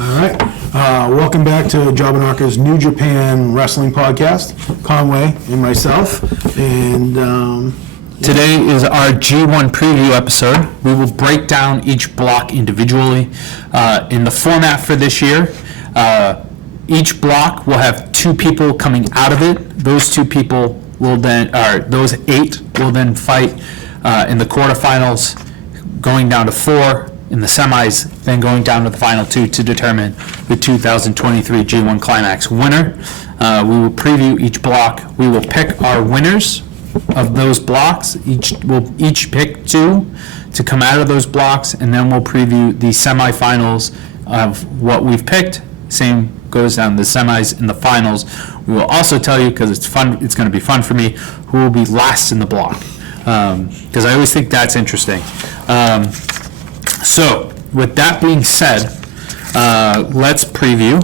All right. Welcome back to Jabanaka's New Japan Wrestling Podcast. Conway and myself. And today is our G1 preview episode. We will break down each block individually. In the format for this year, each block will have two people coming out of it. Those two people will then, or those 8 will then fight in the quarterfinals, going down to 4 in the semis, then going down to the final 2 to determine the 2023 G1 Climax winner. We will preview each block. We will pick our winners of those blocks. We'll each pick 2 to come out of those blocks, and then we'll preview the semifinals of what we've picked. Same goes down the semis and the finals. We will also tell you, because it's fun, it's going to be fun for me, who will be last in the block, because I always think that's interesting. So, with that being said, let's preview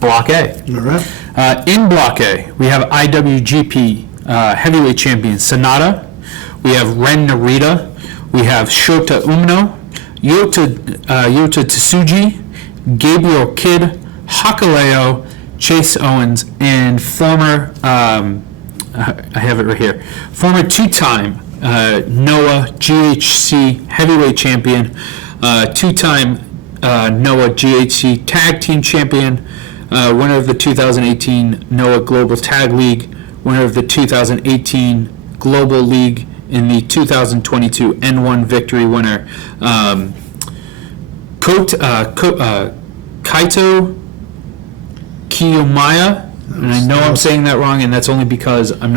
Block A. all right. In Block A, we have IWGP Heavyweight Champion Sanada. We have Ren Narita. We have Shota Umino, Yota Tsuji, Gabriel Kidd, Hakaleo, Chase Owens, and former, I have it right here, former 2-time Noah GHC Heavyweight Champion, 2-time Noah GHC Tag Team Champion, winner of the 2018 Noah Global Tag League, winner of the 2018 Global League, in the 2022 N1 Victory winner, Kaito Kiyomiya, and I know I'm saying that wrong, and that's only because I'm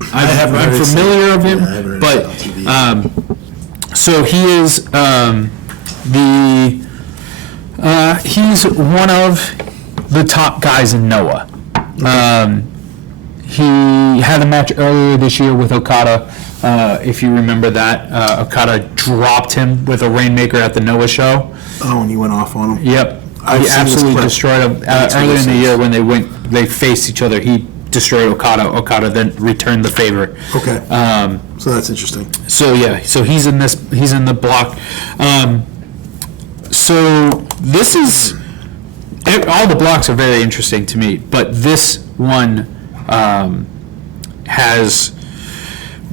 familiar of him, but so he is he's one of the top guys in Noah. He had a match earlier this year with Okada. If you remember that, Okada dropped him with a Rainmaker at the Noah show. Oh, and he went off on him. Yep. He absolutely destroyed him. Earlier in the year when they faced each other, he destroyed Okada. Okada then returned the favor. Okay. So that's interesting. So yeah, so he's in the block. So this is, all the blocks are very interesting to me, but this one has,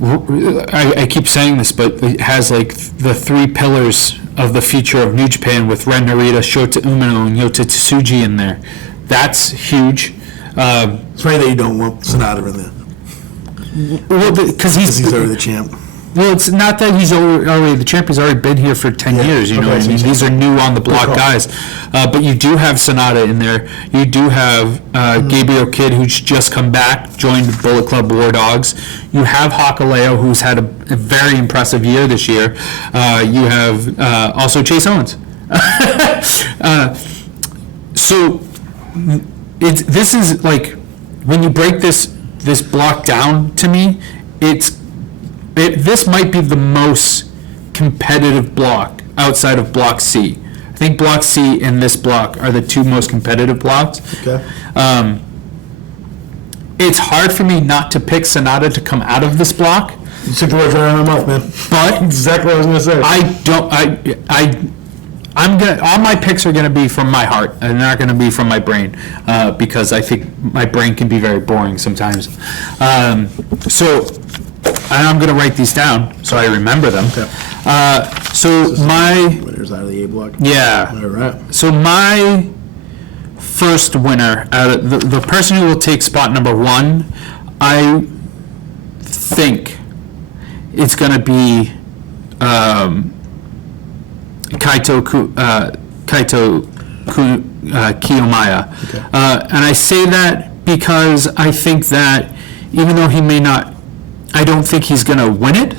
I keep saying this, but it has like the 3 pillars of the future of New Japan with Ren Narita, Shota Umino, and Yota Tsuji in there. That's huge. It's funny that you don't want Sonata in there. Well, because he's already the champ. Well, it's not that he's already the champ. He's already been here for 10 years. You know what I mean? These are new on the block guys. But you do have Sonata in there. You do have Gabriel Kidd, who's just come back, joined Bullet Club War Dogs. You have Hakaleo, who's had a very impressive year this year. You have also Chase Owens. So this is like, when you break this block down to me, this might be the most competitive block outside of Block C. I think Block C and this block are the 2 most competitive blocks. Okay. It's hard for me not to pick Sonata to come out of this block. You took the words right out of my mouth, man. But exactly what I was going to say. All my picks are gonna be from my heart, and they're not gonna be from my brain, because I think my brain can be very boring sometimes. And I'm going to write these down so I remember them. Okay. So my winners out of the A block. Yeah. All right. So my first winner, the person who will take spot number 1, I think it's going to be Kaito Kiyomiya. Okay. And I say that because I think that even though he may not, I don't think he's going to win it.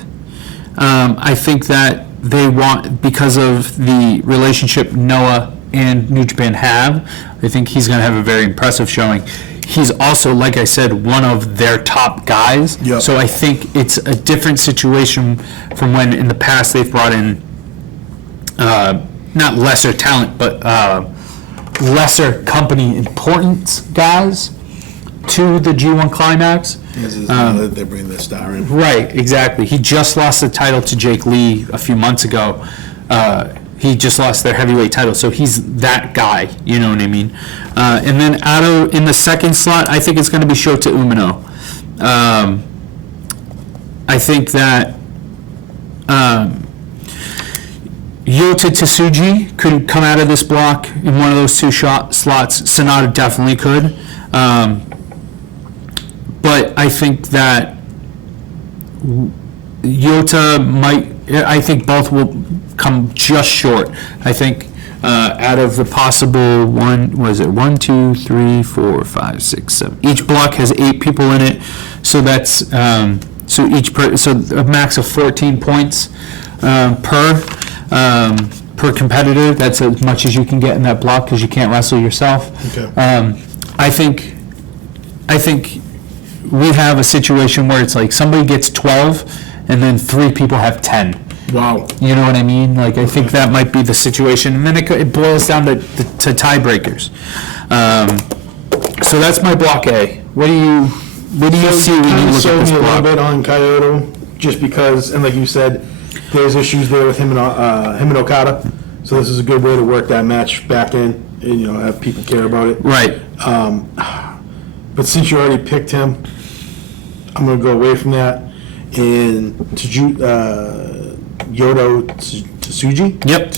I think that they want, because of the relationship Noah and New Japan have, I think he's going to have a very impressive showing. He's also, like I said, one of their top guys. Yep. So I think it's a different situation from when in the past they've brought in not lesser talent, but lesser company importance guys to the G1 Climax. They're bringing the star in. Right, exactly. He just lost the title to Jake Lee a few months ago. he just lost their heavyweight title, so he's that guy, you know what I mean? And then in the second slot, I think it's going to be Shota Umino. I think that Yota Tsuji could come out of this block in one of those two slots. Sonata definitely could. But I think that Yota might, I think both will come just short. I think out of the possible 1, 2, 3, 4, 5, 6, 7. Each block has 8 people in it, so that's so a max of 14 points per competitor. That's as much as you can get in that block because you can't wrestle yourself. Okay. I think we have a situation where it's like somebody gets 12 and then 3 people have 10. Wow. You know what I mean? Like, I think that might be the situation, and then it boils down to tiebreakers. So that's my block A. What do you see when you look at this me a little block? bit on Kyoto, just because, and like you said, there's issues there with him and Okada. So this is a good way to work that match back in, and have people care about it. Right. But since you already picked him, I'm going to go away from that. And Yoto Tsuji? Yep.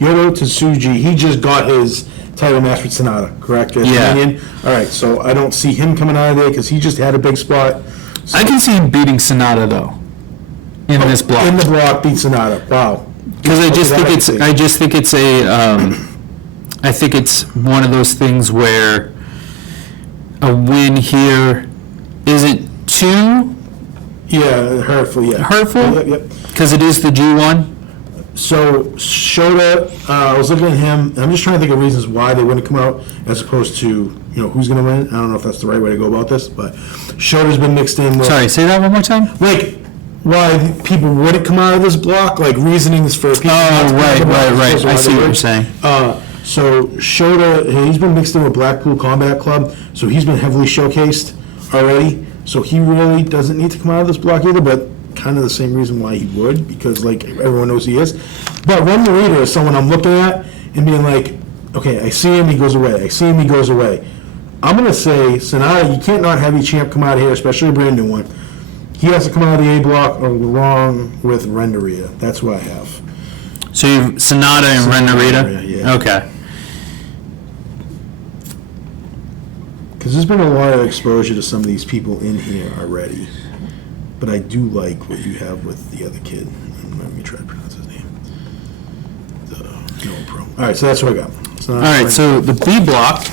Yoto Tsuji, he just got his title match with Sonata, correct? Yeah. All right, so I don't see him coming out of there because he just had a big spot. So I can see him beating Sonata, though, in this block. In the block, beat Sonata. Wow. Because I think it's one of those things where a win here isn't too hurtful. Yep. Because it is the G1. So Shota, I was looking at him. I'm just trying to think of reasons why they wouldn't come out, as opposed to who's going to win. I don't know if that's the right way to go about this, but Shota's been mixed in with. Sorry, say that one more time. Like why people wouldn't come out of this block, like reasonings for people. Right. I see what you're saying. So Shota, he's been mixed in with Blackpool Combat Club, so he's been heavily showcased already. So he really doesn't need to come out of this block either, but kind of the same reason why he would, because like everyone knows he is. But Ren Narita is someone I'm looking at and being like, okay, I see him, he goes away. I see him, he goes away. I'm going to say, Sonata, you can't not have your champ come out of here, especially a brand new one. He has to come out of the A block along with Ren Narita. That's who I have. So you have Sonata and Ren Narita? Yeah. Okay. Because there's been a lot of exposure to some of these people in here already. But I do like what you have with the other kid. Let me try to pronounce his name. All right, so that's what I got. All right, so the B block,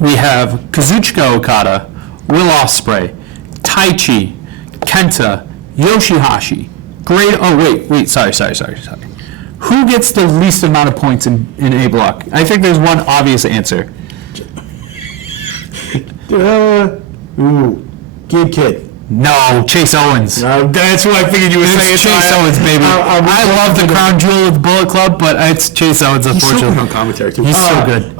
we have Kazuchika Okada, Will Ospreay, Taichi, Kenta, Yoshihashi. Sorry. Who gets the least amount of points in A block? I think there's one obvious answer. Gabe Kidd. No, Chase Owens. That's what I figured you were saying. It's Chase Owens, baby. I love the crown jewel of the Bullet Club, but it's Chase Owens, unfortunately. He's so good on commentary, too. He's so good.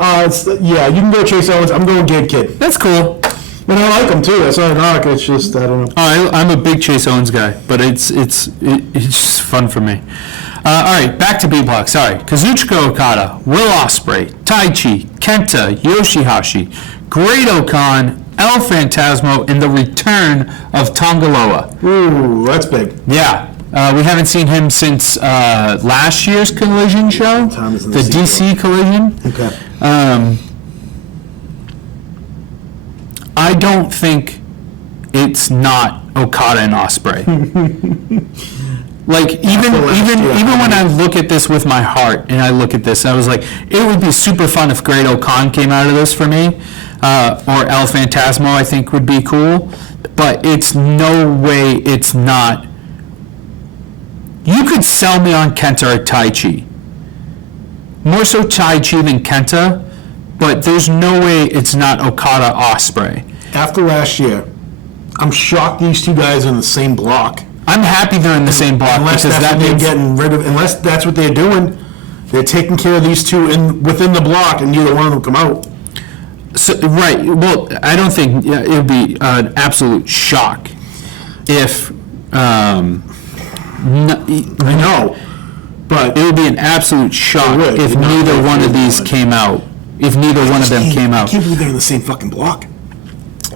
You can go Chase Owens. I'm going Gabe Kidd. That's cool. And I like him, too. That's not a knock. It's just, I don't know. I'm a big Chase Owens guy, but it's just fun for me. All right, back to B block. Sorry. Kazuchika Okada, Will Ospreay, Taichi, Kenta, Yoshihashi, Great-O-Khan, El Phantasmo, and the return of Tongaloa. Ooh, that's big. Yeah. We haven't seen him since last year's Collision show, the DC Collision. Okay. I don't think it's not Okada and Ospreay. Like even when I look at this with my heart and I look at this, I was like, it would be super fun if Great-O-Khan came out of this for me, or El Phantasmo I think would be cool, but it's no way it's not. You could sell me on Kenta or Taichi. More so Taichi than Kenta, but there's no way it's not Okada Ospreay. After last year, I'm shocked these two guys are in the same block. I'm happy they're in the same block unless because that's what they're getting rid of. Unless that's what they're doing, they're taking care of these two within the block, and neither one of them come out. So, right. Well, I don't think it would be an absolute shock if. I know. But It would be an absolute shock It would. if Not neither like one of either these one. came out. If neither one of them came I out. can't believe they're in the same fucking block.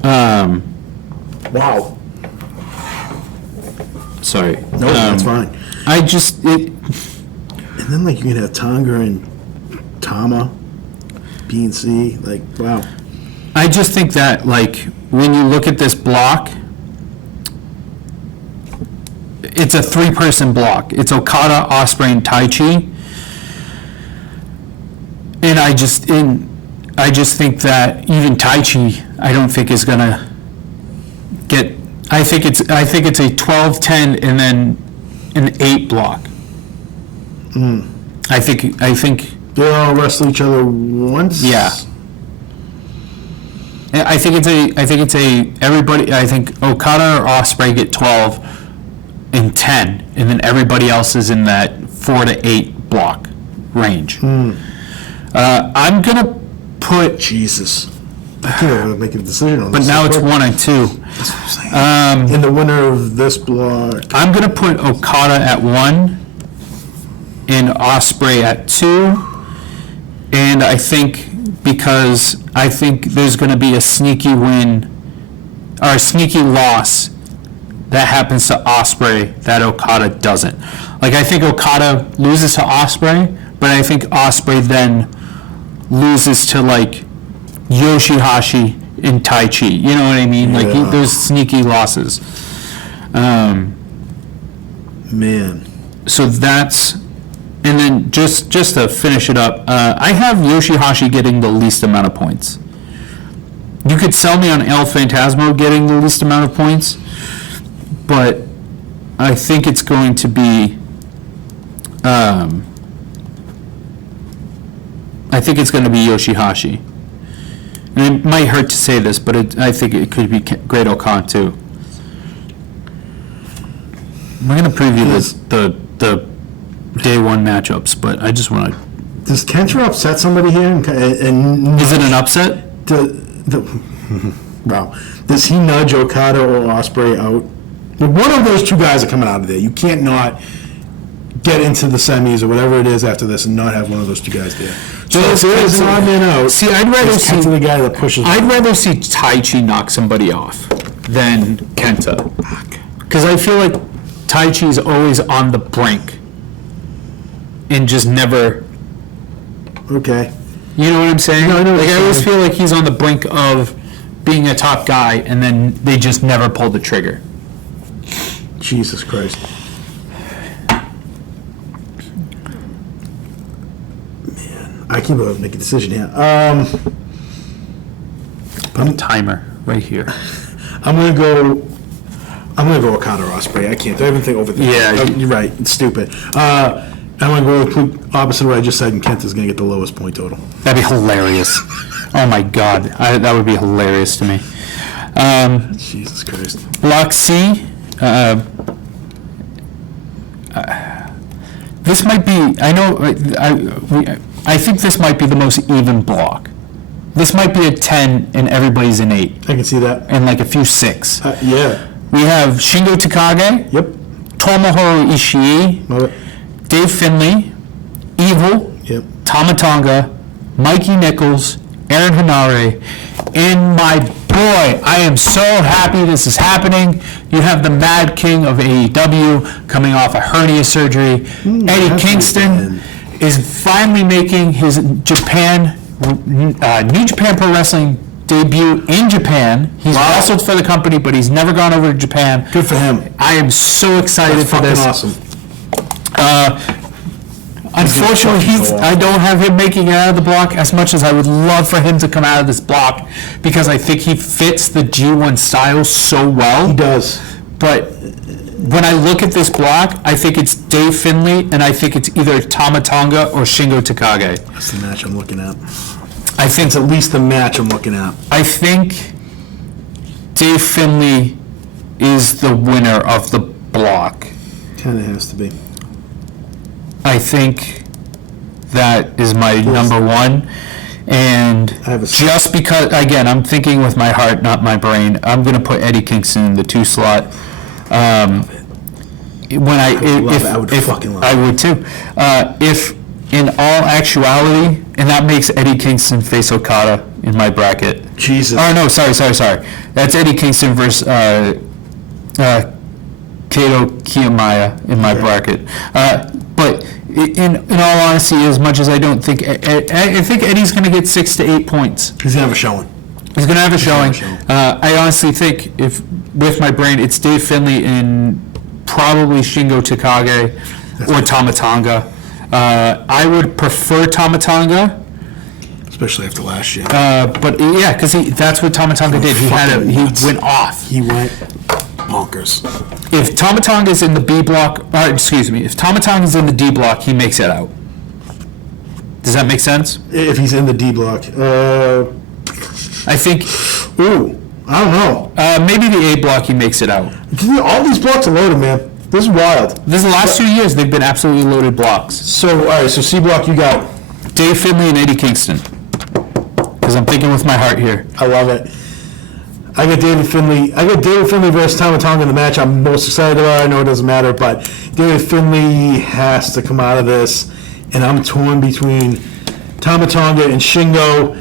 Wow. Sorry. No, that's fine. I just, And then, like, you can have Tonga and Tama, B and C. Like, wow. I just think that, like, when you look at this block, it's a three-person block. It's Okada, Ospreay, and Taichi. And I just think that even Taichi, I don't think is gonna get. I think it's a 12-10 and then an 8 block. I think. They all wrestle each other once? Yeah. I think it's a everybody. I think Okada or Ospreay get 12 and 10, and then everybody else is in that 4 to 8 block range. I'm gonna put, Jesus. I can't even make a decision on but this. now it's 1 and 2. That's what I'm saying. In the winner of this block. I'm gonna put Okada at 1 and Ospreay at 2, and I think because I think there's gonna be a sneaky win or a sneaky loss that happens to Ospreay that Okada doesn't. Like, I think Okada loses to Ospreay, but I think Ospreay then loses to, like, Yoshihashi and Taichi. You know what I mean? Like, Yeah. there's sneaky losses. Man. So that's, and then just to finish it up, I have Yoshihashi getting the least amount of points. You could sell me on El Phantasmo getting the least amount of points, but I think it's going to be, Yoshihashi. And it might hurt to say this, but I think it could be Great Okan too. We're going to preview the day one matchups, but I just want to. Does Kenta upset somebody here? And Is it an upset? Wow. Does he nudge Okada or Ospreay out? Well, one of those two guys are coming out of there. You can't not get into the semis or whatever it is after this and not have one of those two guys there. So if there is an odd man out, See, I'd rather it's see Kenta the guy that pushes. I'd rather see Taichi knock somebody off than Kenta, because I feel like Taichi is always on the brink and just never. Okay. You know what I'm saying? No, I know what Like, you're I always saying. feel like he's on the brink of being a top guy, and then they just never pull the trigger. Jesus Christ. Man, I can't believe I make a decision here. Timer right here. I'm gonna go Okada or Ospreay. I can't. I even think over there. Yeah. You're right. It's stupid. I'm gonna go with the opposite of what I just said, and Kenta's gonna get the lowest point total. That'd be hilarious. Oh my God, that would be hilarious to me. Jesus Christ. Block C. This might be. I know. I think this might be the most even block. This might be a 10 and everybody's an 8, I can see that. and like a few 6. Yeah. We have Shingo Takagi, Yep. Tomohiro Ishii, Love it. Dave Finlay, Evil, Yep. Tama Tonga, Mikey Nichols, Aaron Hanare, and my boy, I am so happy this is happening. You have the Mad King of AEW coming off a hernia surgery. Eddie that's Kingston is finally making his New Japan Pro Wrestling debut in Japan. He's wrestled for the company, but he's never gone over to Japan. Good for him. I am so excited That's for fucking this. awesome. Unfortunately, fucking go off. I don't have him making it out of the block as much as I would love for him to come out of this block, because I think he fits the G1 style so well. He does. But when I look at this block, I think it's Dave Finlay, and I think it's either Tama Tonga or Shingo Takagi. That's the match I'm looking at. I think It's at least the match I'm looking at. I think Dave Finlay is the winner of the block. Kind of has to be. I think that is my number one. And I have a- just because, again, I'm thinking with my heart, not my brain, I'm going to put Eddie Kingston in the 2 slot. love it. I would fucking love it. I would too. If in all actuality, and that makes Eddie Kingston face Okada in my bracket. Jesus. Oh no, sorry. That's Eddie Kingston versus Kato Kiyomiya in my bracket. But in all honesty, as much as I don't think, I think Eddie's going to get 6 to 8 points. He's going to have a showing. He's going to have a showing. I honestly think, if with my brain, it's Dave Finlay and probably Shingo Takagi or Tama Tonga. I would prefer Tama Tonga. Especially after last year. But yeah, because that's what Tama Tonga did. He went off. He went bonkers. If Tama Tonga is in the B block, if Tama Tonga is in the D block, he makes it out. Does that make sense? If he's in the D block. I think. Ooh, I don't know. Maybe the A block, he makes it out. All these blocks are loaded, man. This is wild. This is the last 2 years, they've been absolutely loaded blocks. So, all right, so C block you got. Dave Finlay and Eddie Kingston. Because I'm thinking with my heart here. I love it. I got David Finlay versus Tama Tonga in the match I'm most excited about. I know it doesn't matter, but David Finlay has to come out of this, and I'm torn between Tama Tonga and Shingo.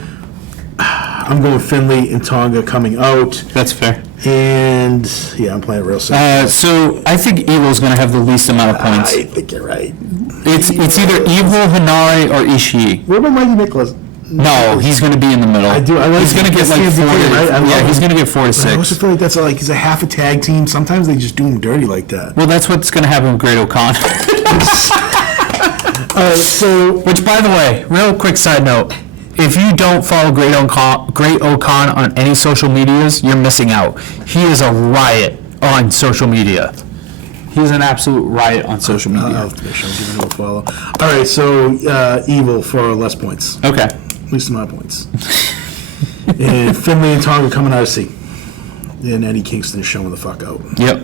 I'm going Finlay and Tonga coming out. That's fair. And, yeah, I'm playing it real simple. So I think Evil's going to have the least amount of points. I think you're right. It's either Evil, Hanare, or Ishii. What about Mikey Nicholas? No, he's going to be in the middle. I do. I like he's going to get like 4 to, he's going to get 4 to 6. I also feel like that's like, he's a half a tag team. Sometimes they just do him dirty like that. Well, that's what's going to happen with Great O'Con. Which, by the way, real quick side note, if you don't follow Great O'Con on any social medias, you're missing out. He is a riot on social media. He's an absolute riot on social media. I'll make sure I'm giving him a follow. All right, so Evil for less points. Okay. Least amount of points. And Finlay and Tonga coming out of C. And Eddie Kingston is showing the fuck out. Yep.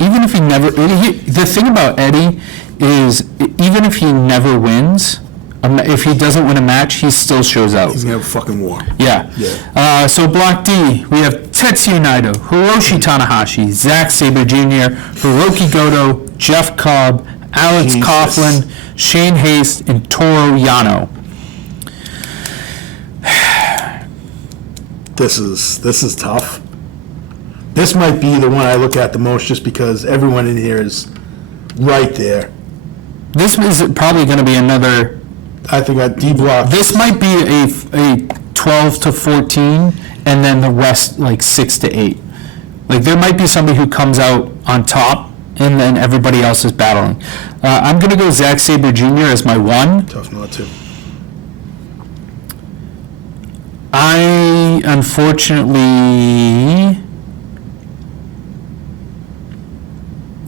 Even if he never... the thing about Eddie is, even if he never wins, if he doesn't win a match, he still shows out. He's going to have a fucking war. Yeah. So Block D, we have Tetsuya Naito, Hiroshi Tanahashi, Zack Sabre Jr., Hiroki Goto, Jeff Cobb, Alex Coughlin, Shane Haste, and Toru Yano. This is tough. This might be the one I look at the most just because everyone in here is right there. This is probably going to be another... I think at D block. This might be a 12 to 14, and then the rest like 6 to 8. Like there might be somebody who comes out on top, and then everybody else is battling. I'm going to go Zack Sabre Jr. as my 1. Tough not to. I unfortunately,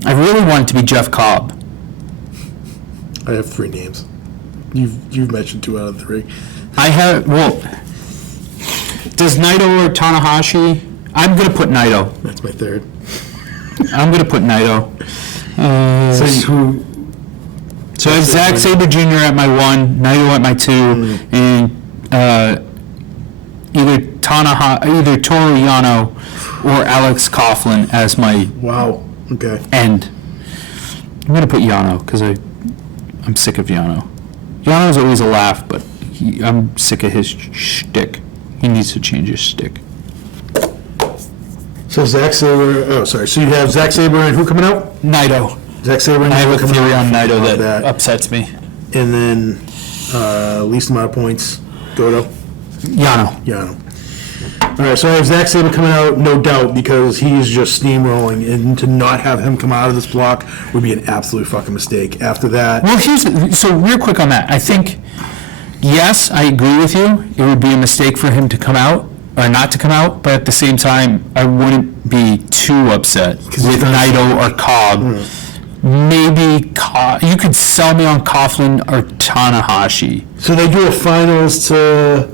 I really want it to be Jeff Cobb. I have 3 names. You've mentioned 2 out of 3. I have, well, does Naito or Tanahashi? I'm going to put Naito. That's my 3rd. I'm going to put Naito. So I have Zack Sabre Jr. at my 1, Naito at my 2, and either Toru Yano or Alex Coughlin as my end. I'm going to put Yano because I'm sick of Yano. Yano's always a laugh, but I'm sick of his shtick. He needs to change his shtick. So Zack Sabre, so you have Zack Sabre and who coming out? Naito. Zack Sabre and I have Naito a coming theory out. on Naito that upsets me. And then least amount of points, Goto? Yano. All right, so I have Zack Sabre coming out, no doubt, because he's just steamrolling, and to not have him come out of this block would be an absolute fucking mistake. After that... Well, so real quick on that. I think, yes, I agree with you. It would be a mistake for him to come out, or not to come out, but at the same time, I wouldn't be too upset with Naito or Cobb. Maybe you could sell me on Coughlin or Tanahashi. So they do a finals to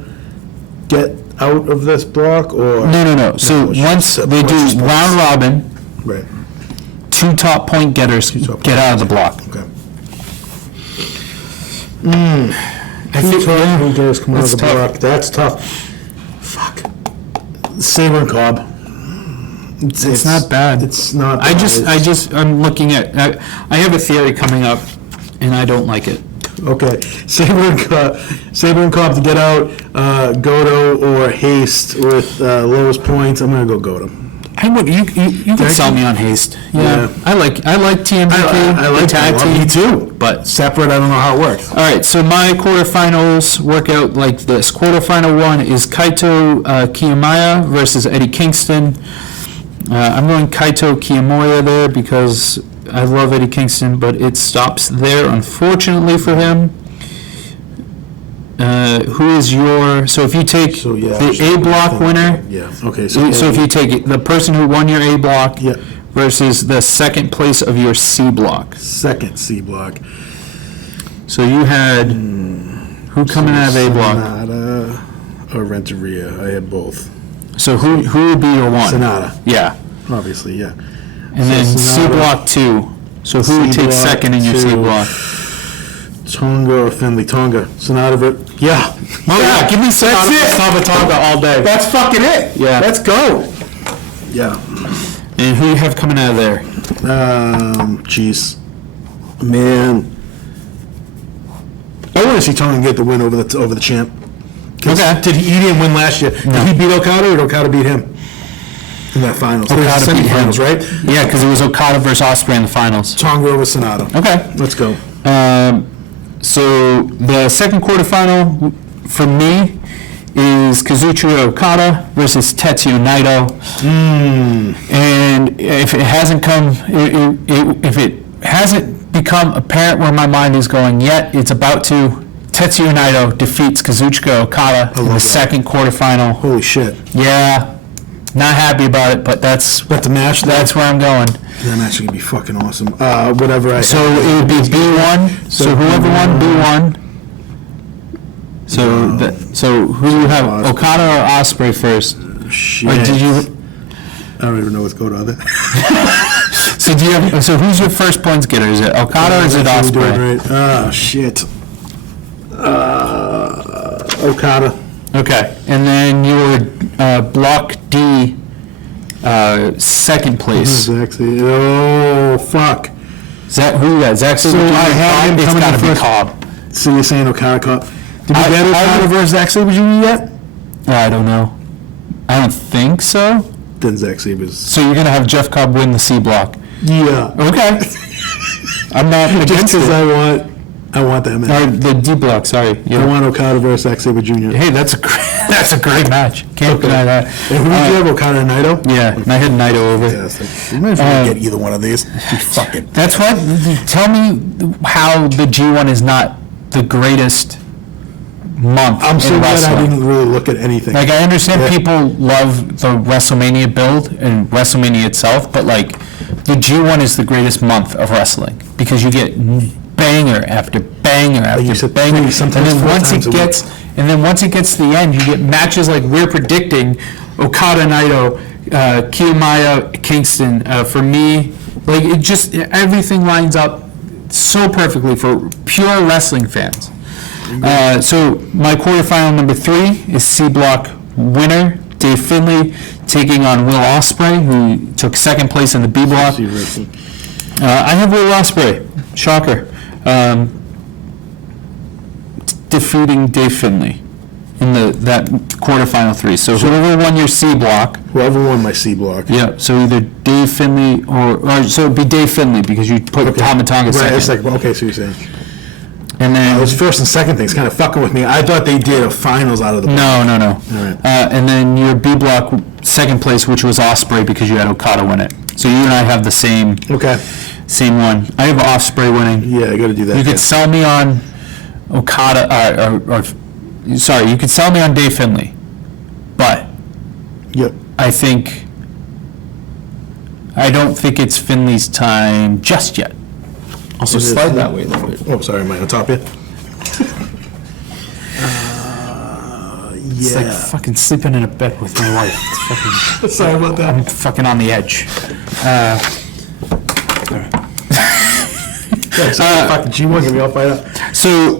get out of this block, or no. So once they do round robin, right? 2 top point getters get out of the block. Okay. I think top point getters come out of the block. That's tough. Fuck. Sabre and Cobb. It's not bad. It's not bad. I'm looking at, I have a theory coming up, and I don't like it. Okay, Saber and Cobb to get out, Goto or Haste with lowest points. I'm gonna go Goto. I would, you can sell me on Haste. Yeah. I like TMDK. I like tag that. team. Me too, but separate, I don't know how it works. All right, so my quarterfinals work out like this. Quarterfinal one is Kaito Kiyomiya versus Eddie Kingston. I'm going Kaito Kiyomiya there because I love Eddie Kingston, but it stops there, unfortunately for him. Who is your... So if you take the A block winner... Yeah, okay. So if you take the person who won your A block Yeah. versus the second place of your C block. Second C block. So you had... Who coming out of A block? Sonata or Renteria. I had both. So who would be your one? Sonata. Yeah. Obviously, yeah. And then C Sonata. block 2. So who would C take block second in your C 2. block? Tonga or Finley? Tonga. Sonata. Yeah. Oh yeah, give me Sonata versus Tonga all day. That's fucking it. Yeah. Let's go. Yeah. And who you have coming out of there? Jeez. Man. I want to see Tonga get the win over the champ. 'Cause Okay. He didn't win last year. Did he beat Okada or did Okada beat him? In that finals. Okada beat him. Semifinals, right? Yeah, because it was Okada versus Ospreay in the finals. Tonga over Sonata. Okay. Let's go. So the second quarterfinal for me is Kazuchika Okada versus Tetsuya Naito. And if it hasn't if it hasn't become apparent where my mind is going yet, it's about to. Tetsuya Naito defeats Kazuchika Okada in the that. second quarterfinal. Holy shit. Yeah, not happy about it, but that's But the match, that's where I'm going. that match is going to be fucking awesome. Whatever I So it would be B1. So whoever won B1. So who do you have? Okada or Ospreay first? Shit. Or did you? I don't even know what's going on there. So do you have? So who's your first points getter? Is it Okada or is it That's what we're Ospreay? doing, right? Ah, shit. Okada. Okay, and then your block D, second place. Zach Sabre. Oh, fuck. Who you got? Zach Sabre? So I have him It's coming got in to be first. Cobb. So you're saying Okada Cup? Did we get I Okada would- versus Zach Sabre Jr. yet? I don't know. I don't think so. Then Zach Sabre's. So you're gonna have Jeff Cobb win the C block. Yeah. Okay. I'm not Just against because it. I want that match. Or the D block. Sorry. I Yeah. want Okada versus Zach Sabre Jr. Hey, that's a great match. Can't deny that. And who did you have, Okada and Naito? Yeah, and I had Naito over. Fantastic. You might as well get either one of these. You fucking. That's what. Tell me how the G1 is not the greatest month I'm so in glad I wrestling. didn't really look at anything. Like, I understand Yeah. people love the WrestleMania build and WrestleMania itself, but like the G1 is the greatest month of wrestling because you get banger after banger after you said banger, three, sometimes and then four once times it a week. gets, and then once it gets to the end, you get matches like we're predicting: Okada, Naito, Kiyomiya, Kingston. For me, like it just everything lines up so perfectly for pure wrestling fans. So my quarterfinal number 3 is C block winner Dave Finlay taking on Will Ospreay, who took second place in the B block. I have Will Ospreay, shocker, defeating Dave Finlay in that quarterfinal 3. So whoever won your C block. Whoever won my C block. Yeah. So either Dave Finlay or so it'd be Dave Finlay because you put Tom and Tonga Right, second. okay, so you're saying. And then Those first and second things kind of fucking with me. I thought they did a finals out of the. No. right. And then your B block second place, which was Ospreay because you had Okada win it. So you and I have the same Okay. one. I have Ospreay winning. Yeah, I got to do that. You could sell me on Okada, sorry, you could sell me on Dave Finlay, but Yep. I don't think it's Finley's time just yet. Also Is it- slide that way a little bit. Oh, sorry, am I on top here? It's like Yeah. fucking sleeping in a bed with my wife. It's fucking. Sorry about that. I'm fucking on the edge. Fucking G1, can we all fight out? So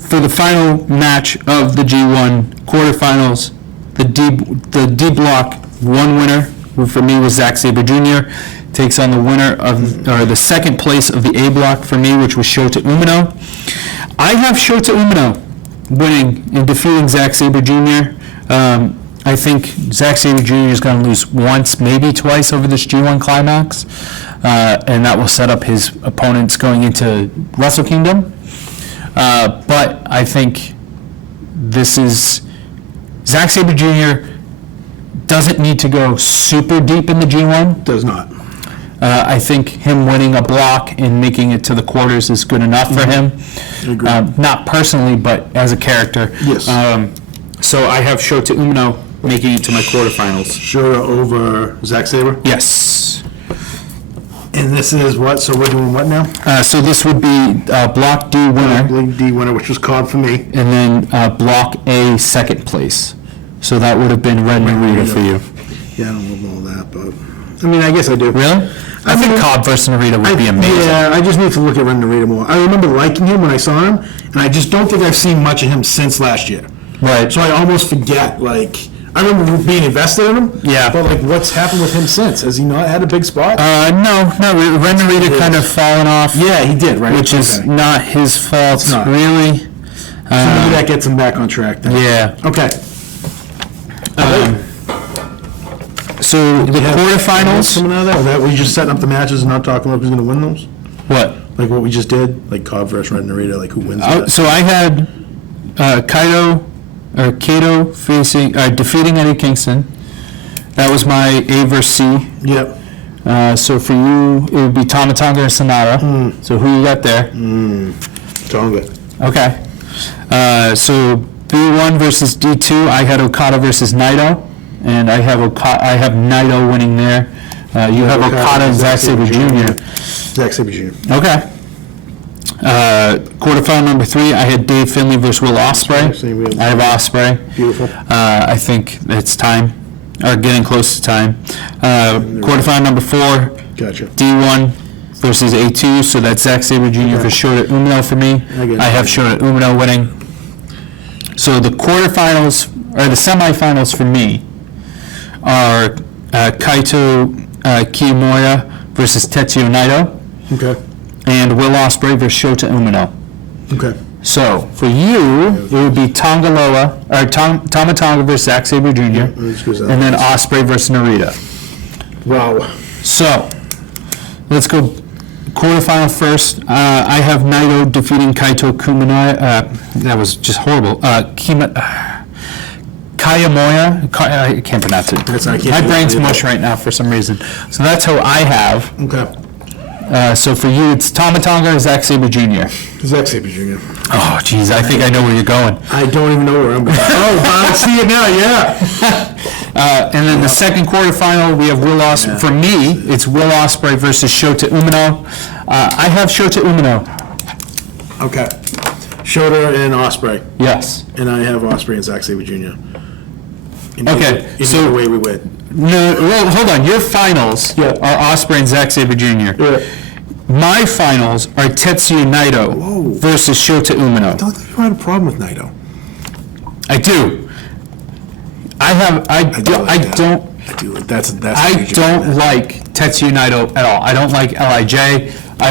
for the final match of the G1 quarterfinals, the D block one winner who for me was Zack Sabre Jr., takes on the winner of, or the second place of the A block for me, which was Shota Umino. I have Shota Umino winning and defeating Zack Sabre Jr. I think Zack Sabre Jr. is going to lose once, maybe twice over this G1 Climax, and that will set up his opponents going into Wrestle Kingdom. But I think this is, Zack Sabre Jr. doesn't need to go super deep in the G1. Does not. I think him winning a block and making it to the quarters is good enough for him. Agree. Not personally, but as a character. Yes. So I have Shota Umino making it to my quarterfinals. Shota over Zack Sabre? Yes. And this is what? So we're doing what now? So this would be Block D winner, League D winner, which was called for me. and then Block A second place. So that would have been Red Narita for you. Yeah, I don't know all that, but, I mean, I guess I do. Really? I think Cobb versus Narita would be amazing. Yeah, I just need to look at Ren Narita more. I remember liking him when I saw him, and I just don't think I've seen much of him since last year. Right. So I almost forget, like, I remember being invested in him. Yeah. But, like, what's happened with him since? Has he not had a big spot? No, Ren Narita kind of fallen off. Yeah, he did, right? Which is Okay. not his fault, not. really. So maybe that gets him back on track then. Yeah. Okay. So the quarterfinals. Coming out of that? Or that we just setting up the matches and not talking about who's going to win those? What? Like what we just did? Like Cobb versus Ren Narita, like who wins that? So I had Kato facing defeating Eddie Kingston. That was my A versus C. Yep. So for you, it would be Tama Tonga and Sonata. So who you got there? Tonga. Okay. So B1 versus D2, I had Okada versus Naito, and I have Naito winning there. You have Okada and Zack Sabre Jr. Zack Sabre Jr. Okay. Quarterfinal number 3, I had Dave Finlay versus Will Ospreay. Same wheel. I have Ospreay. Beautiful. I think it's time, or getting close to time. Quarterfinal number 4, Gotcha. D1 versus A2, so that's Zack Sabre Jr. for Shota Umino for me. I have Shota Umino winning. So the quarterfinals, or the semifinals for me, are Kaito Kiyomiya versus Tetsuya Naito, Okay. and Will Ospreay versus Shota Umino. Okay. So for you, it would be Tama Tonga versus Zack Sabre Jr., let's go Zack. and then Ospreay versus Narita. Wow. So let's go quarterfinal first. I have Naito defeating Kaito Kiyomiya. That was just horrible. Kiyomiya. I can't pronounce it. That's not- I can't My do it brain's either. mush right now for some reason. So that's who I have. Okay. So for you, it's Tama Tonga or Zack Sabre Jr. Zack Sabre Jr. Oh, geez, I think I know where you're going. I don't even know where I'm going. Oh, I see it now, yeah. And then the second quarterfinal, we have Will Ospreay. For me, it's Will Ospreay versus Shota Umino. I have Shota Umino. Okay. Shota and Ospreay. Yes. And I have Ospreay and Zack Sabre Jr. Okay, In so- the way we win. No, well, hold on. Your finals Yeah. are Ospreay and Zack Sabre Jr. Yeah. My finals are Tetsuya Naito Whoa. versus Shota Umino. I thought you had a problem with Naito. I do. I don't. I do. That's don't like Tetsuya Naito at all. I don't like Lij. I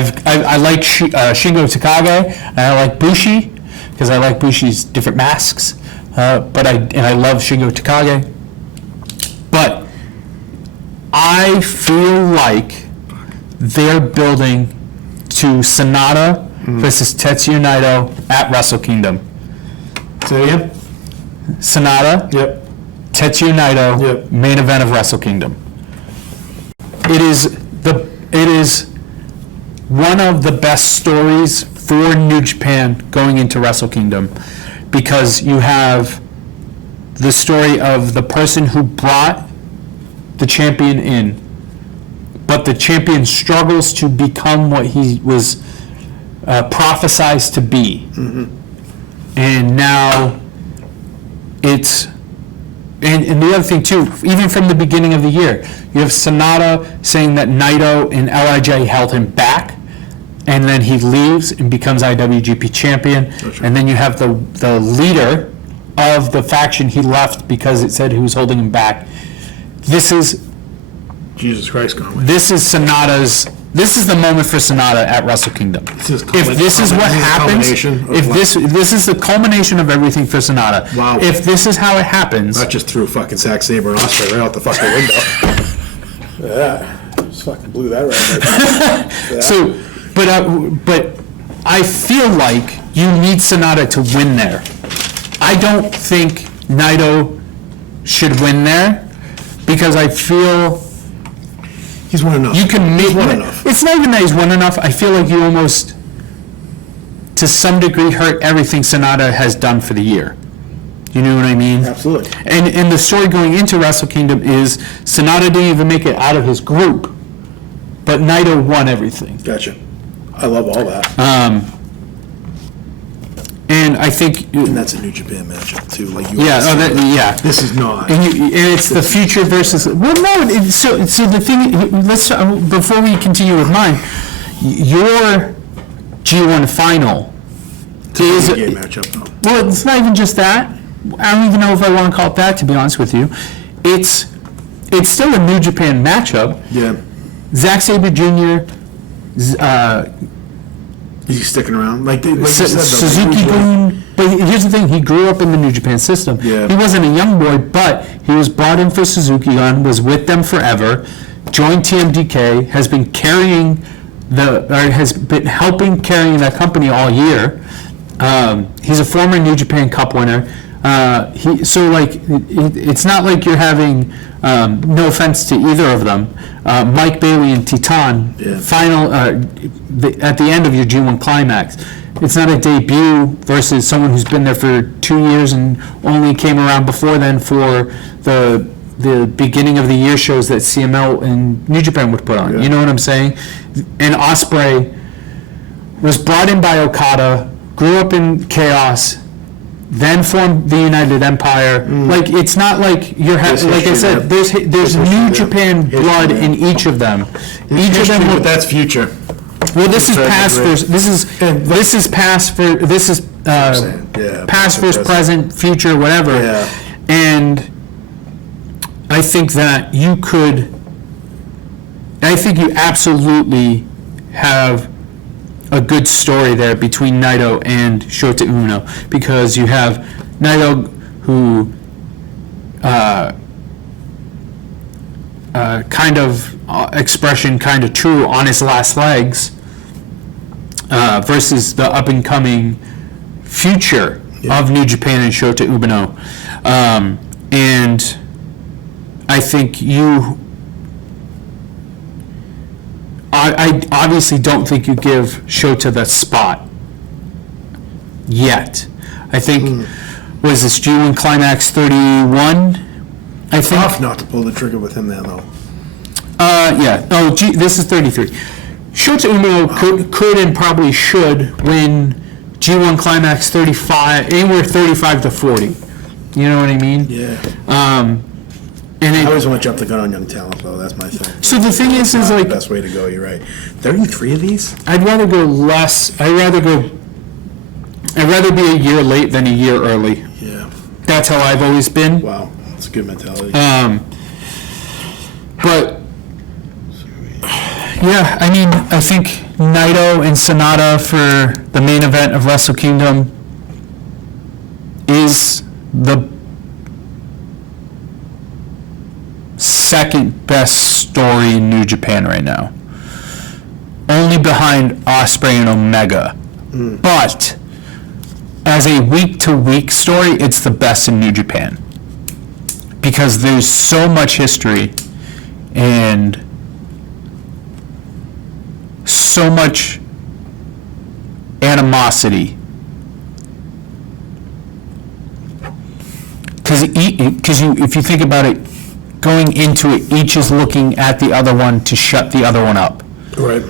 like Shingo Takagi, and I like Bushi because I like Bushi's different masks. But I love Shingo Takagi. But I feel like they're building to Sonata versus Tetsuya Naito at Wrestle Kingdom. Say it again? Sonata. Yep. Tetsuya Naito, Yep. main event of Wrestle Kingdom. It is one of the best stories for New Japan going into Wrestle Kingdom, because you have the story of the person who brought the champion in, but the champion struggles to become what he was prophesized to be. And now it's, and the other thing too, even from the beginning of the year, you have Sonata saying that Naito and LIJ held him back, and then he leaves and becomes IWGP champion, and then you have the leader of the faction he left because it said he was holding him back. This is Jesus Christ, Conway. This is the moment for Sonata at Wrestle Kingdom. If this is what happens, this is the culmination of everything for Sonata. Wow. If this is how it happens, Not just threw fucking Zack Sabre and Osprey right out the fucking window. Yeah, just fucking blew that right there. so, but I feel like you need Sonata to win there. I don't think Naito should win there because I feel He's won enough. you can make. He's won enough. It's not even that he's won enough. I feel like you almost, to some degree, hurt everything Sonata has done for the year. You know what I mean? Absolutely. And the story going into Wrestle Kingdom is Sonata didn't even make it out of his group, but Naito won everything. Gotcha. I love all that. And I think, And that's a New Japan matchup too. Like you. yeah, always say. yeah. This is not. And it's the future versus. Well, no. So the thing. Let's before we continue with mine. Your G1 final is a game matchup though. well. It's not even just that. I don't even know if I want to call it that. To be honest with you, it's still a New Japan matchup. Yeah. Zack Sabre Jr. Is he sticking around? Like you said, though, Suzuki Gun. But here's the thing: he grew up in the New Japan system. Yeah. He wasn't a young boy, but he was brought in for Suzuki Gun, was with them forever, joined TMDK, has been helping carrying that company all year. He's a former New Japan Cup winner. It's not like you're having. No offense to either of them, Mike Bailey and Titan. Yeah. Final at the end of your G1 Climax. It's not a debut versus someone who's been there for 2 years and only came around before then for the beginning of the year shows that CML and New Japan would put on. Yeah. You know what I'm saying? And Osprey was brought in by Okada, grew up in Chaos, then formed the United Empire. Like, it's not like you're There's like I history said, there. there's New history Japan there. blood History in each of them. Each of them History, will, but that's future. well, this is Sorry, past Greg. versus this is past for this is saying, yeah, past versus present, future, whatever. Yeah. And I think that you absolutely have a good story there between Naito and Shota Umino, because you have Naito who kind of expression kind of true on his last legs versus the up and coming future of New Japan and Shota Umino. And I think I obviously don't think you give Shota the spot yet. I think, was this G1 Climax 31? I think. Tough not to pull the trigger with him then, though. Yeah. Oh, this is 33. Shota Umino could and probably should win G1 Climax 35, anywhere 35 to 40. You know what I mean? Yeah. And I always want to jump the gun on young talent, though. That's my thing. so the thing is Not like, the best way to go. You're right. 33 of these? I'd rather go less. I'd rather be a year late than a year early. Yeah. That's how I've always been. Wow. That's a good mentality. But yeah, I mean, I think Naito and Sonata for the main event of Wrestle Kingdom is the second best story in New Japan right now. Only behind Osprey and Omega. But as a week-to-week story, it's the best in New Japan. Because there's so much history and so much animosity. Because if you think about it, going into it, each is looking at the other one to shut the other one up. Right.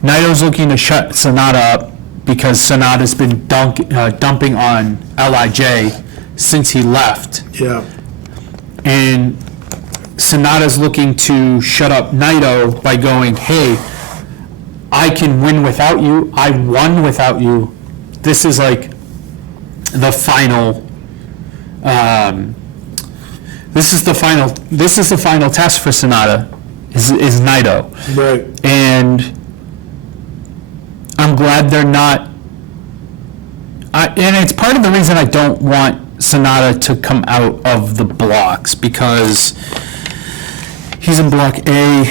Naito's looking to shut Sonata up because Sonata's been dumping on LIJ since he left. Yeah. And Sonata's looking to shut up Naito by going, hey, I can win without you. I won without you. This is like the final. This is the final test for Sonata, is Naito. Right. And I'm glad they're not. And it's part of the reason I don't want Sonata to come out of the blocks, because he's in block A.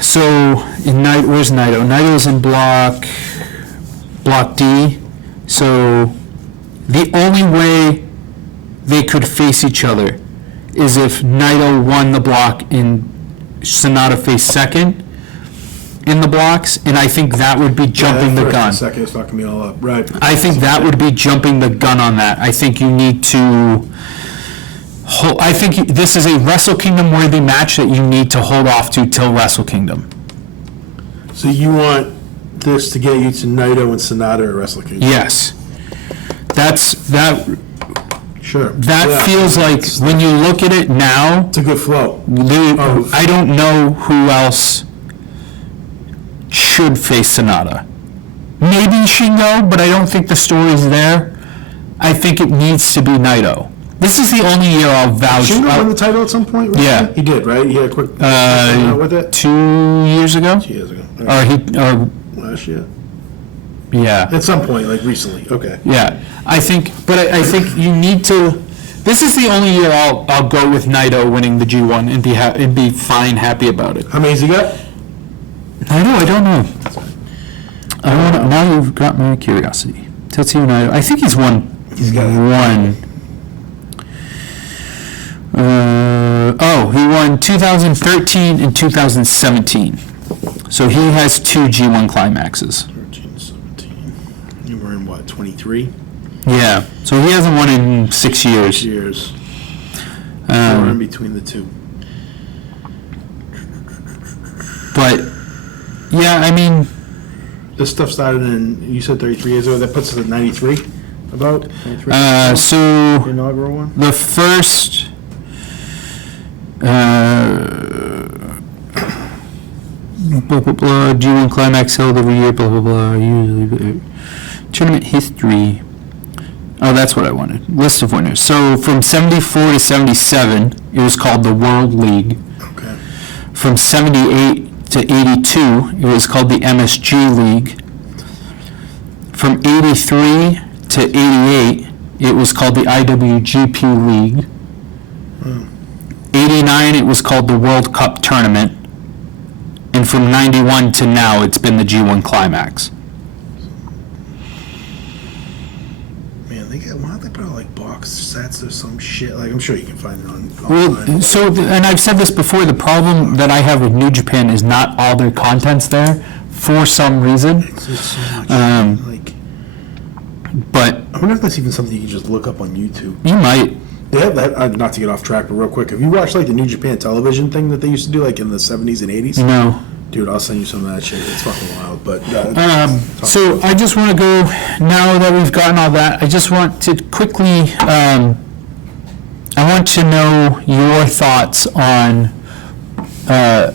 So where's Naito? Naito's in block D. So the only way they could face each other is if Naito won the block and Sonata faced second in the blocks, and I think that would be jumping the gun. Second is fucking me all up. Right. I think that would be jumping the gun on that. I think you need to. I think this is a Wrestle Kingdom worthy match that you need to hold off to till Wrestle Kingdom. So you want this to get you to Naito and Sonata at Wrestle Kingdom? Yes. That Sure. feels like, when you look at it now, It's a good flow. I don't know who else should face Sonata. Maybe Shingo, but I don't think the story's there. I think it needs to be Naito. This is the only year I'll vouch. Shingo won the title at some point? Recently? Yeah. He did, right? He had a quick with it? 2 years ago? 2 years ago. Or Last year? yeah. At some point, like recently. Okay. Yeah, I think you need to. This is the only year I'll go with Naito winning the G1 and be fine, happy about it. How many's he got? Naito, I don't know. Now you've got my curiosity. Tetsuya Naito, I think he's won. He's got one. He won 2013 and 2017. So he has 2 G1 climaxes. 13, 17. You were in what, 23? Yeah, so he hasn't won in 6 years. Years. We're in between the two. But, yeah, I mean, This stuff started in, you said 33 years ago. That puts us at 93, about? 93? so The inaugural one? the first blah, blah, blah, G1 climax held every year, blah, blah, blah, usually tournament history. Oh, that's what I wanted. List of winners. So from 74 to 77, it was called the World League. Okay. From 78 to 82, it was called the MSG League. From 83 to 88, it was called the IWGP League. 89, it was called the World Cup Tournament. And from 91 to now, it's been the G1 Climax. Man, why don't they put out like box sets or some shit? Like, I'm sure you can find it on Well, online. and I've said this before, the problem that I have with New Japan is not all their content's there for some reason. It's just so much like, But I wonder if that's even something you can just look up on YouTube. you might. Yeah, not to get off track, but real quick, have you watched like the New Japan television thing that they used to do like in the 70s and 80s? No. Dude, I'll send you some of that shit. It's fucking wild, but So I just want to go, now that we've gotten all that, I just want to quickly, I want to know your thoughts on, we're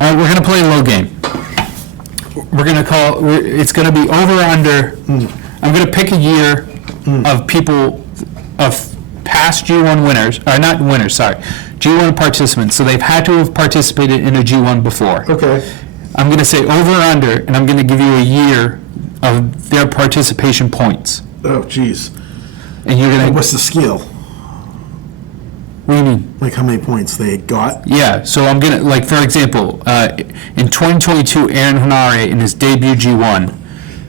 going to play a low game. We're going to it's going to be over or under. I'm going to pick a year of people, of past G1 winners, or not winners, sorry, G1 participants. So they've had to have participated in a G1 before. okay. I'm going to say over or under, and I'm going to give you a year of their participation points. Oh, jeez. And you're going to, What's the scale? what do you mean? Like how many points they got? Yeah, so I'm going to, like, for example, in 2022, Aaron Hanare, in his debut G1,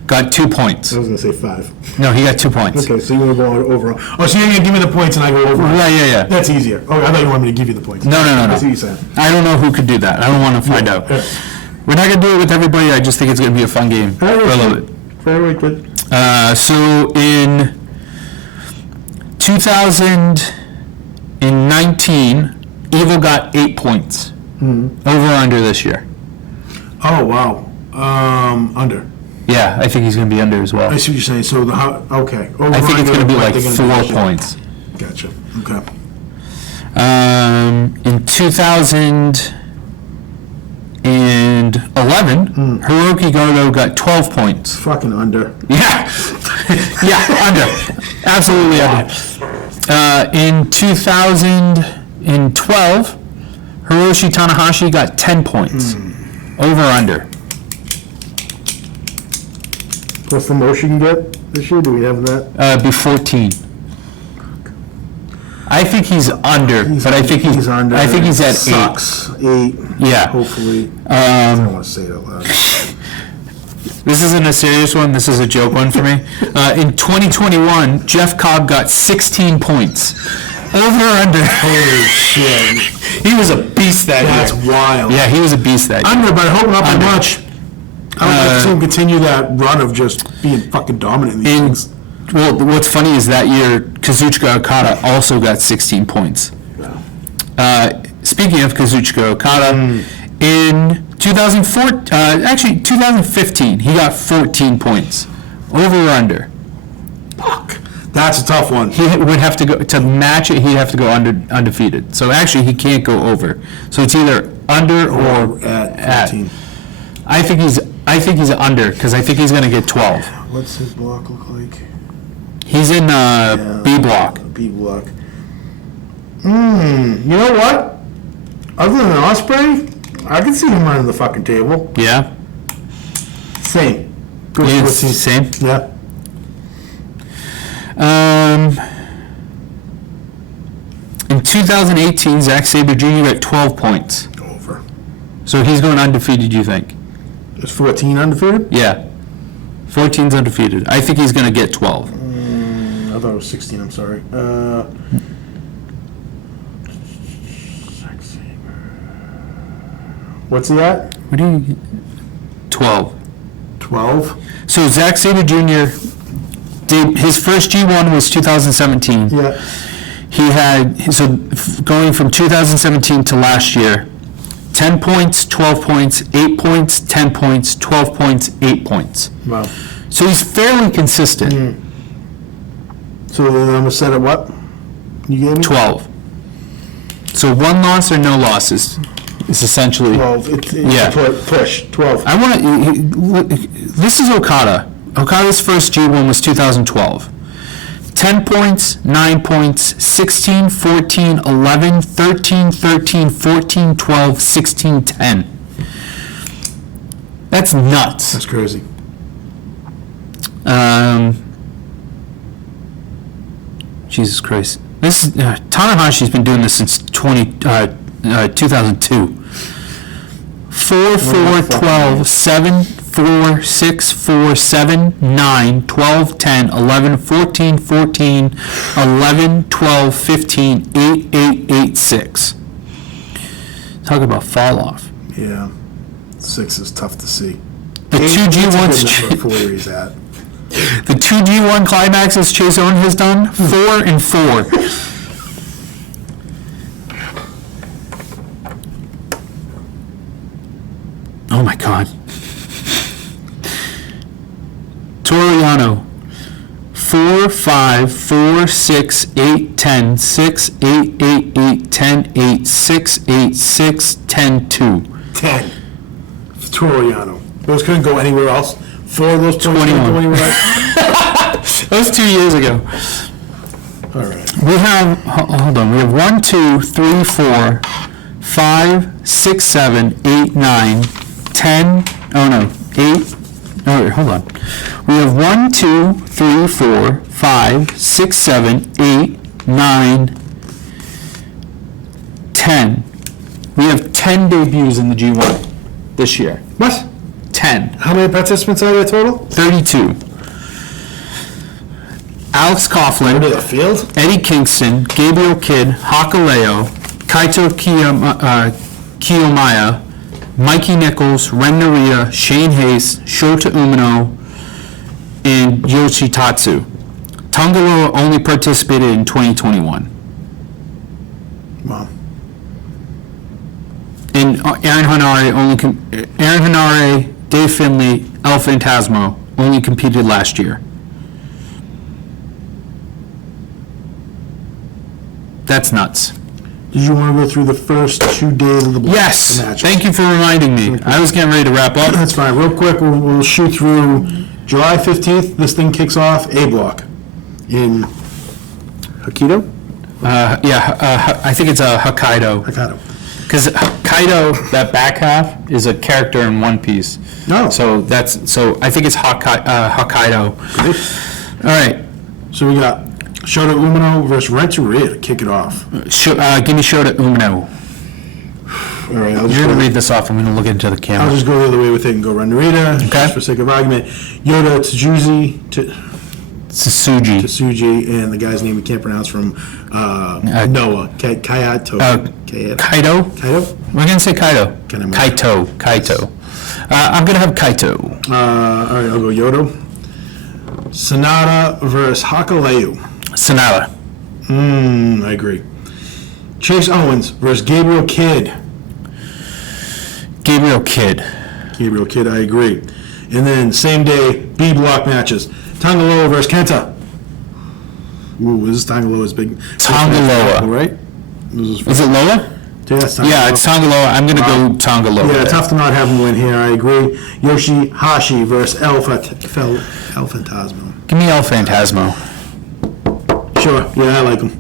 got 2 points. I was gonna say 5. No, he got 2 points. Okay, so you want to go over? Oh, so you're gonna give me the points and I go over? Yeah. That's easier. Oh, I thought you wanted me to give you the points. No. I see what you're saying. I don't know who could do that. I don't want to find out. Yeah. We're not going to do it with everybody. I just think it's going to be a fun game for a little bit. Very good. So in 2019, Evil got 8 points. Over or under this year? Oh, wow. Under. Yeah, I think he's going to be under as well. I see what you're saying. So okay. Over I think it's going to be like they're 4 gonna do points. Gotcha. Okay. In 2011, Hiroki Goto got 12 points. Fucking under. Yeah, under. Absolutely under. In 2012, Hiroshi Tanahashi got 10 points. Over under. What's the most you can get this year? Do we have that? Be 14. I think he's under, but I think he's under. I think he's at Sucks. 8. Yeah. Hopefully. I don't want to say it out loud. 8. This isn't a serious one. This is a joke one for me. In 2021, Jeff Cobb got 16 points. Over or under? Holy shit. He was a beast that That's year. wild. Yeah, he was a beast that year. Under, but I hope not by Under. much. I would like to see him continue that run of just being fucking dominant in these things. Well, what's funny is that year, Kazuchika Okada also got 16 points. Speaking of Kazuchika Okada, in 2015, he got 14 points. Over or under? Fuck. That's a tough one. He would have to go, to match it, he'd have to go undefeated. So actually, he can't go over. So it's either under or At 14. I think he's under, because I think he's going to get 12. What's his block look like? He's in B block. B block. You know what? Other than Osprey, I can see him running the fucking table. Yeah? Same. Good It's pussy. same? Yeah. In 2018, Zack Sabre Jr. got 12 points. Over. So he's going undefeated, you think? Is 14 undefeated? Yeah. 14's undefeated. I think he's going to get 12. I thought it was 16, I'm sorry. What's he at? What do you... 12. 12? So Zack Sabre Jr. did... His first G1 was 2017. Yeah. He had... So going from 2017 to last year, 10 points, 12 points, 8 points, 10 points, 12 points, 8 points. Wow. So he's fairly consistent. So then I'm going to set at what? You gave me? 12. So one loss or no losses is essentially... 12. It's Yeah. Push. 12. I want to... This is Okada. Okada's first G1 was 2012. 10 points, 9 points, 16, 14, 11, 13, 13, 14, 12, 16, 10. That's nuts. That's crazy. Jesus Christ. This is, Tanahashi's been doing this since 2002. 4, 4, 12, 7, 4, 6, 4, 7, 9, 12, 10, 11, 14, 14, 11, 12, 15, 8, 8, 8, 6. Talk about fall off. Yeah. 6 is tough to see. The two G1s, For where he's at. the two G1 climaxes Chase Owen has done, 4 and 4. Oh my God. Toriano, 4, 5, 4, 6, 8, 10, 6, 8, 8, 8, 10, 8, 6, 8, 6, 10, 2. 10. Toriano. Those couldn't go anywhere else. 4 of those points couldn't 21. go anywhere else. That was 2 years ago. All right. We have, hold on, we have 1, 2, 3, 4, 5, 6, 7, 8, 9, 10, oh no, 8, no, wait, hold on. We have 1, 2, 3, 4, 5, 6, 7, 8, 9, 10. We have 10 debuts in the G1 this year. What? 10. How many participants are there total? 32. Alex Coughlin, To the field? Eddie Kingston, Gabriel Kidd, Hakaleo, Kaito Kiyomaya, Mikey Nichols, Ren Narita, Shane Hayes, Shota Umino, and Yoshitatsu. Tongaloa only participated in 2021. Wow. And Aaron Hanare, Dave Finley, El Phantasmo only competed last year. That's nuts. Did you want to go through the first 2 days of the block? Yes, the matches? thank you for reminding me. I was getting ready to wrap up. That's fine. Real quick, we'll shoot through July 15th. This thing kicks off A block in Hokkaido. I think it's a Hokkaido. Hokkaido. Because Kaido, that back half, is a character in One Piece. No. So I think it's Hokkaido. All right. So we got Shota Umino versus Renteria to kick it off. Give me Shota Umino. All right, I'll You're going to read this off. I'm going to look into the camera. I'll just go the other way with it and go Renteria, just for sake of argument. Yoda Tsuji, and the guy's name we can't pronounce from Noah. Kaido? Kaido? We're going to say Kaido. Kaito. I'm going to have Kaito. All right, I'll go Yoda. Sonata versus Hakaleu. Sonata. I agree. Chase Owens versus Gabriel Kidd. Gabriel Kidd, I agree. And then same day, B block matches. Tangaloa versus Kenta. Ooh, this is Tangaloa's big. Tangaloa, right? Is it Loa? Yeah, it's Tangaloa. I'm going to go Tangaloa. Yeah, tough to not have him win here. I agree. Yoshihashi versus El Phantasmo. Give me El Phantasmo. Sure. Yeah, I like him.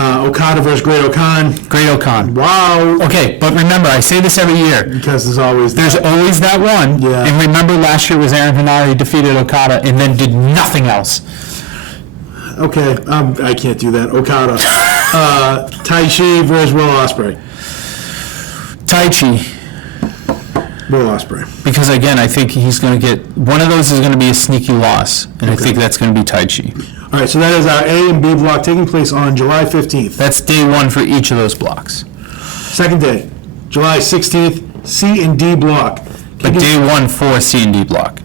Okada versus Great Okan. Great Okan. Wow. Okay, but remember, I say this every year. Because there's always that one. Yeah. And remember, last year was Aaron Henare defeated Okada and then did nothing else. Okay, I can't do that. Okada. Taichi versus Will Ospreay. Taichi. Will Ospreay. Because again, I think he's going to get one of those is going to be a sneaky loss, and I think that's going to be Taichi. All right, so that is our A and B block taking place on July 15th. That's day one for each of those blocks. Second day, July 16th, C and D block. But day one for C and D block,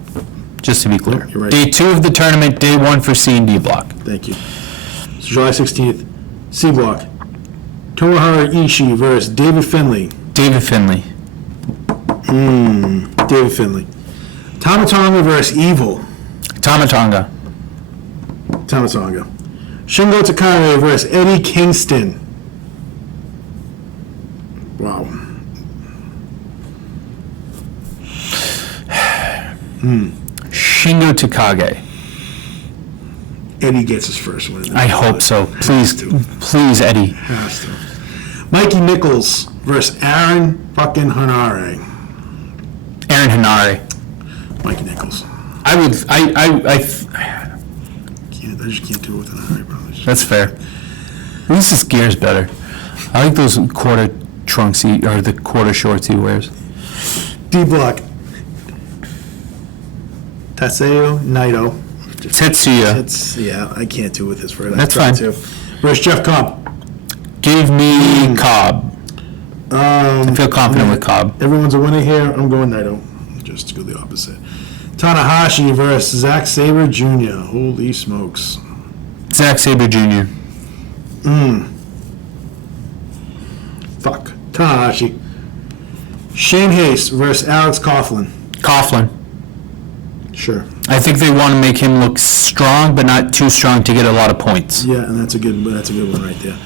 just to be clear. You're right. Day two of the tournament, day one for C and D block. Thank you. So July 16th, C block. Tomohiro Ishii versus David Finlay. David Finlay. David Finlay. Tamatonga versus Evil. Tamatonga. Shingo Takagi versus Eddie Kingston. Wow. Shingo Takagi. Eddie gets his first win. I hope so. Please, Eddie. Has to. Mikey Nichols versus Aaron fucking Henare. Aaron Henare. Mikey Nichols. I just can't do it with an Henare, brothers. That's fair. At least his gear's better. I like those quarter trunks or the quarter shorts he wears. D block. Tatsuya Naito. Tetsuya. Yeah, I can't do it with his first. That's fine. Versus Jeff Cobb. Give me Cobb. I feel confident with Cobb. Everyone's a winner here. I'm going Naito. Just to go the opposite. Tanahashi versus Zack Sabre Jr. Holy smokes. Zack Sabre Jr. Fuck. Tanahashi. Shane Haste versus Alex Coughlin. Coughlin. Sure. I think they want to make him look strong, but not too strong to get a lot of points. Yeah, and that's a good one right there.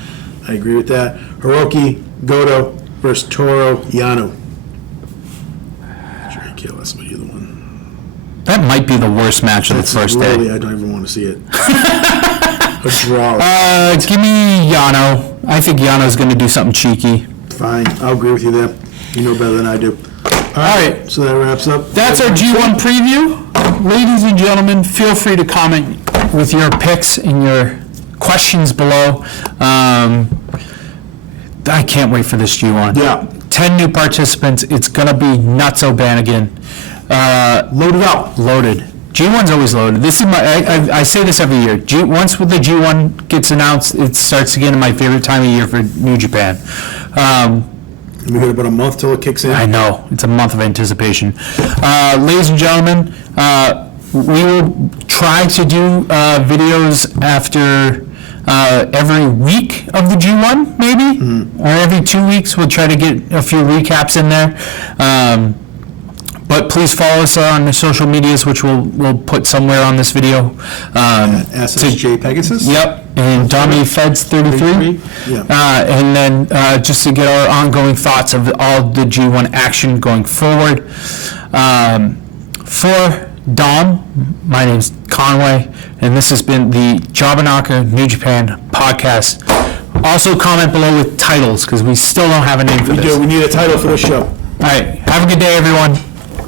I agree with that. Hiroki Goto versus Toru Yano. Sure, care less about either one. That might be the worst match of the first day. I don't even want to see it. A draw. Give me Yano. I think Yano's going to do something cheeky. Fine, I'll agree with you there. You know better than I do. All right, so that wraps up. That's our G1 preview. Ladies and gentlemen, feel free to comment with your picks and your questions below. I can't wait for this G1. Yeah. 10 new participants. It's going to be nutso Bannigan. Loaded up. Loaded. G1's always loaded. This is I say this every year. Once the G1 gets announced, it starts again my favorite time of year for New Japan. We got about a month till it kicks in. I know. It's a month of anticipation. Ladies and gentlemen, we will try to do videos after every week of the G1, maybe? Or every 2 weeks. We'll try to get a few recaps in there. But please follow us on the social medias, which we'll put somewhere on this video. SSJ Pegasus? Yep, and Dommy Feds 33. Yeah. And then just to get our ongoing thoughts of all the G1 action going forward. For Dom, my name's Conway, and this has been the Jobanaka New Japan podcast. Also comment below with titles, because we still don't have a name for We this. do, we need a title for the show. All right, have a good day, everyone.